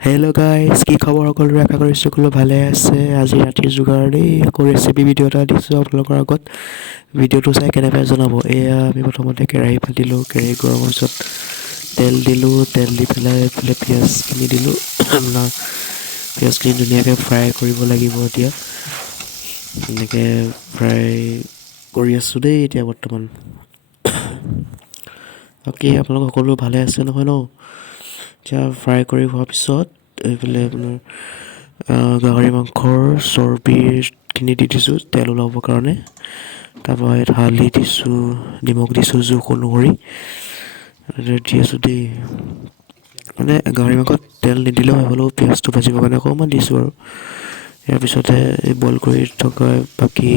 Hello' guys, কি খবৰ সকলোৰে? আশা কৰিছোঁ সকলো ভালে আছে। আজি ৰাতিৰ যোগাৰ দেই, আকৌ ৰেচিপি ভিডিঅ' এটা দিছোঁ আপোনালোকৰ আগত। ভিডিঅ'টো চাই কেনে পাই জনাব। এয়া আমি প্ৰথমতে কেৰাহী পাতিলোঁ, কেৰাহী গৰম হোৱাৰ পিছত তেল দিলোঁ, তেল দি পেলাই এইফালে পিঁয়াজখিনি দিলোঁ। পিঁয়াজখিনি ধুনীয়াকৈ ফ্ৰাই কৰিব লাগিব। এতিয়া এনেকৈ ফ্ৰাই কৰি আছোঁ দেই এতিয়া বৰ্তমান। বাকী আপোনালোক সকলো ভালে আছে নহয় ন? এতিয়া ফ্ৰাই কৰি হোৱাৰ পিছত এইফালে আপোনাৰ গাহৰি মাংসৰ চৰ্বিখিনি দি দিছোঁ তেল ওলাবৰ কাৰণে। তাৰপৰা ইয়াত হালধি দিছোঁ, নিমখ দিছোঁ জোখ অনুসৰি দি আছোঁ দেই। মানে গাহৰি মাংসত তেল নিদিলেও হয়, হ'লেও পিঁয়াজটো ভাজিবৰ কাৰণে অকণমান দিছোঁ আৰু। ইয়াৰ পিছতে এই বইল কৰি থকা বাকী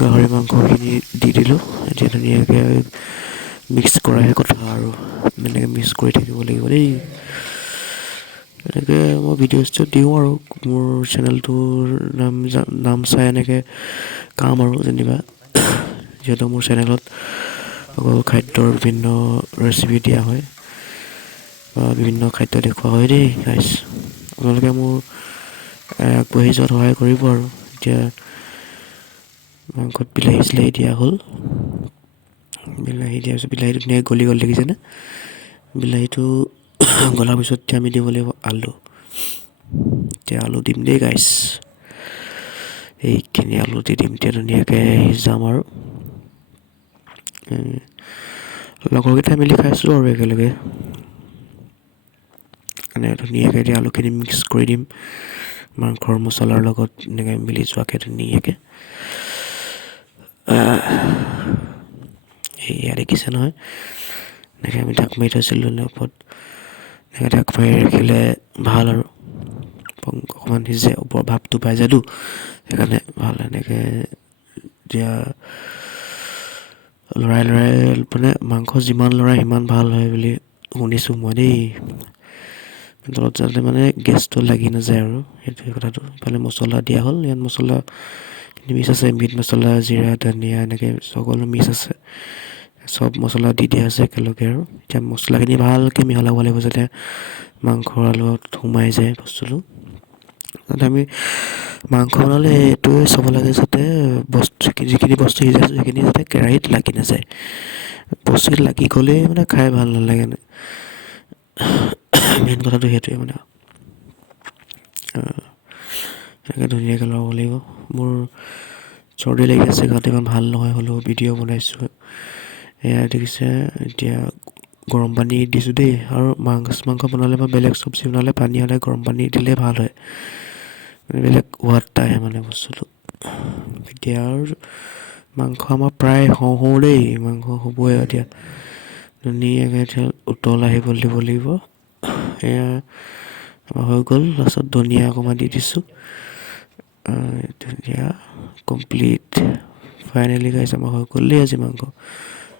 গাহৰি মাংসখিনি দি দিলোঁ। এতিয়া ধুনীয়াকৈ মিক্স কৰাহে কথা আৰু এনেকৈ মিক্স কৰি থাকিব লাগিব দেই। এনেকৈ মই ভিডিঅ' দিওঁ আৰু মোৰ চেনেলটোৰ নাম চাই এনেকৈ কাম আৰু যেনিবা, যিহেতু মোৰ চেনেলত অকল খাদ্যৰ বিভিন্ন ৰেচিপি দিয়া হয় বা বিভিন্ন খাদ্য দেখুওৱা হয় দেই গাইজ। আপোনালোকে মোৰ আগবাঢ়ি যোৱাত সহায় কৰিব আৰু। এতিয়া মাংসত বিলাহী চিলাহী দিয়া হ'ল। বিলাহী দিয়াৰ পিছত বিলাহীটো ধুনীয়াকৈ গলি গ'ল দেখিছেনে? বিলাহীটো গলাৰ পিছত এতিয়া আমি দিব লাগিব আলু। এতিয়া আলু দিম দেই গাইজ। এইখিনি আলু দি দিম এতিয়া ধুনীয়াকৈ সিজাম আৰু। লগৰকেইটাই মিলি খাইছোঁ আৰু একেলগে। মানে ধুনীয়াকৈ এতিয়া আলুখিনি মিক্স কৰি দিম মাংসৰ মছলাৰ লগত, এনেকৈ মিলি যোৱাকৈ ধুনীয়াকৈ। এয়া দেখিছে নহয়, এনেকৈ আমি ঢাক মাৰি থৈছিলোঁ ওপৰত। এনেকৈ ঢাক মাৰি ৰাখিলে ভাল আৰু অকণমান সিজে, ওপৰৰ ভাপটো পাই যায়তো, সেইকাৰণে ভাল। এনেকৈ এতিয়া লৰাই মানে মাংস যিমান লৰাই সিমান ভাল হয় বুলি শুনিছোঁ মই দেই। তলত যাতে মানে গেছটো লাগি নাযায় আৰু সেইটোৱে কথাটো। ইফালে মছলা দিয়া হ'ল, ইয়াত মছলাখিনি মিক্স আছে, মিট মছলা, জিৰা, ধনিয়া এনেকৈ সকলো মিক্স আছে। চব মছলা দি দিয়া আছে একেলগে আৰু। এতিয়া মছলাখিনি ভালকৈ মিহলাব লাগিব যাতে মাংসৰ লগত সোমাই যায় বস্তুটো। যাতে আমি মাংস বনালে এইটোৱে চাব লাগে যাতে যিখিনি বস্তু সিজাইছোঁ সেইখিনি যাতে কেৰাহীত লাগি নাযায়। বস্তুখিনি লাগি গ'লেই মানে খাই ভাল নালাগে। মেইন কথাটো সেইটোৱে মানে। এনেকৈ ধুনীয়াকৈ লৰাব লাগিব। মোৰ চৰ্দি লাগি আছে, গাটো ইমান ভাল নহয়, হ'লেও ভিডিঅ' বনাইছোঁ। এয়া দেখিছে, এতিয়া গৰম পানী দিছোঁ দেই। আৰু মাংস বনালে বা বেলেগ চব্জি বনালে পানী হ'লে গৰম পানী দিলে ভাল হয়, মানে বেলেগ সোৱাদ এটা আহে মানে বস্তুটো। এতিয়া আৰু মাংস আমাৰ প্ৰায় হওঁ দেই, মাংস হ'বই এতিয়া। ধুনীয়াকৈ এতিয়া উতল আহিব দিব লাগিব। এয়া হৈ গ'ল, লাষ্টত ধনিয়া অকণমান দি দিছোঁ। ধুনীয়া কমপ্লিট ফাইনেলি গাইছ আমাৰ হৈ গ'ল দেই আজি মাংস।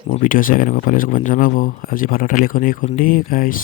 মোৰ ভিডিঅ' চাই কেনেকুৱা পালে কমেণ্ট জনাব। আজি ভাতৰ থালিখন এইখন দেই গাইছ।